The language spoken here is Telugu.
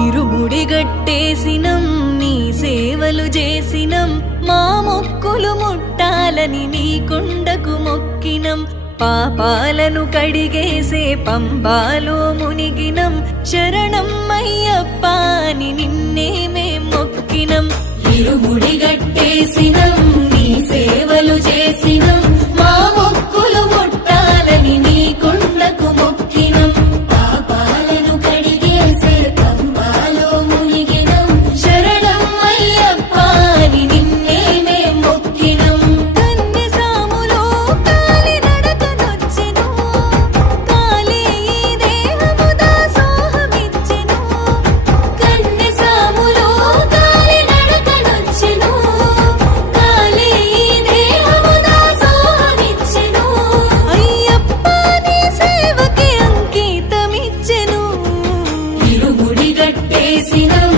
ఇరుముడి గట్టేసినం నీ సేవలు చేసినం మా మొక్కులు ముట్టాలని నీ కొండకు మొక్కినం పాపాలను కడిగేసే పంబాలో మునిగినం శరణం అయ్యప్ప అని నిన్నే మేం మొక్కినం ఇరుముడి గట్టేసినం నీ సేవలు చేసినం మా మొక్కులు ముట్టాలని నీ కొండకు మొక్కినం పాపాలను కడిగేసే పంబాలో మునిగినం శరణం అయ్యప్ప అని నిన్నే మేం మొక్కినం కన్నె సాములో కాలి నడకనొచ్చెను కాలే ఈ దేహము దాసోహమిచ్చెను కన్నె సాములో కాలి నడకనొచ్చెను కాలే ఈ దేహము దాసోహమిచ్చెను అయ్యప్ప నీ సేవకి అంకితమిచ్చెను ఇరుముడి గట్టేసినం